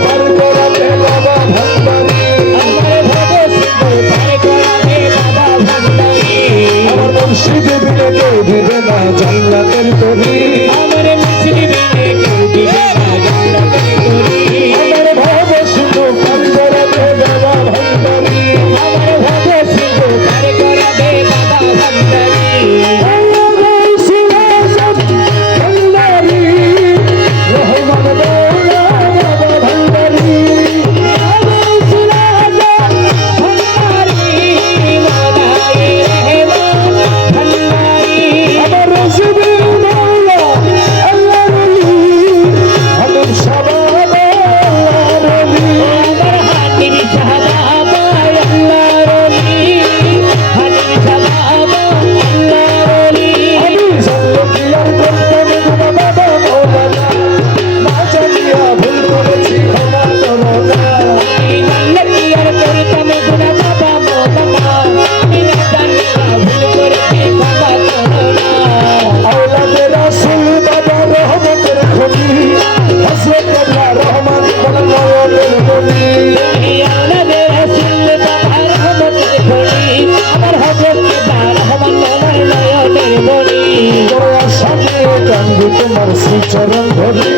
পার করাবে বাবা ভান্ডারি আমার ভব সিন্ধু পার করাবে বাবা ভান্ডারি আমার মুর্শিদ বিনে কেউ দিবে না জান্নাতের তরি আমার মুর্শিদ বিনে কেউ দিবে না জান্নাতের তরি আমার ভব সিন্ধু পার করাবে বাবা ভান্ডারি আমার ভব সিন্ধু পার করাবে বাবা ভান্ডারি তোমার শ্রীচরণ ধরি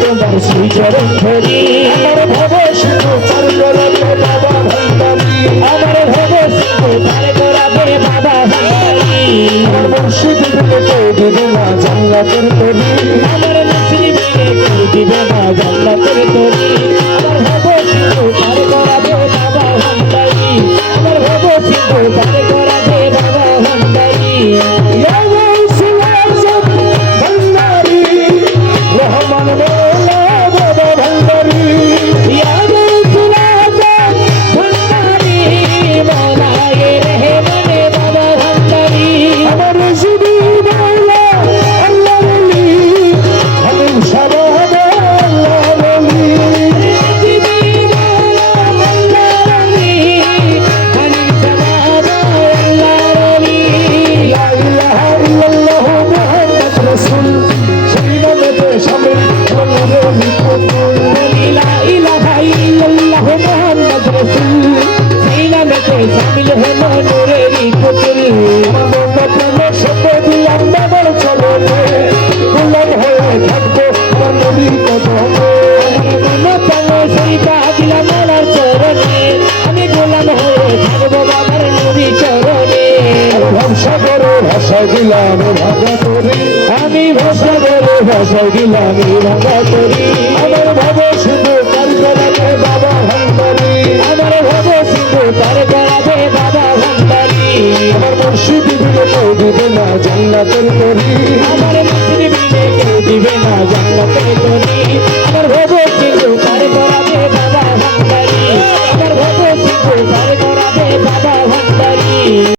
তোমার শ্রীচরণ ধরি আমার ভব সিন্ধু পার করাবে বাবা ভান্ডারি আমার ভব সিন্ধু পার করাবে বাবা ভান্ডারি আমার মুর্শিদ বিনে কেউ দিবে না জান্নাতের তরি আমার মুসলিম কেউ দিবে না জান্নাতের তরি আমার ভব সিন্ধু পার করাবে বাবা ভান্ডারি আমার ভব সিন্ধু পার করাবে বাবা ভান্ডারি রহমান মৌলা বাবা ভান্ডারি ইয়া রাসূল আযম ভান্ডারি মওলায়ে রহমানে বাবা ভান্ডারি আমার রশিদি মৌলা আল্লাহ ওলি হালিম শাবাব আল্লাহ ওলি রশিদি মওলা আল্লাহ ওলি হালিম শাবাব আল্লাহ ওলি লা ইলাহা ইল্লাল্লাহু মুহাম্মদ রাসূল সেই নামেতে শামিল হলো নিপুতুল লা ইলাহা ইল্লাল্লাহু মুহাম্মাদুর রাসূল সেই নামেতে শামিল হলো নূরেরই পুতুল আমার প্রেমে সপে দিলাম বাবার চলনে গোলাম হয়ে থাকবো আমার নবীর কদমে মনে প্রাণে সইটা দিলাম আল্লাহর চরণে আমি গোলাম হয়ে থাকবো বাবার নবী চরণে ভরসা করে ভাষায় দিলাম ভাঙা করি আমি ভরসা করে ভাষায় দিলাম ভাঙা করি আমার ভব সিন্ধু পার করাবে বাবা ভান্ডারি আমার ভব সিন্ধু পার করাবে বাবা ভান্ডারি আমার মুর্শিদ বিনে কেউ দিবে না জান্নাতের তরি আমার মুসলিম কেউ দিবে না জান্নাতের তরি আমার ভব সিন্ধু পার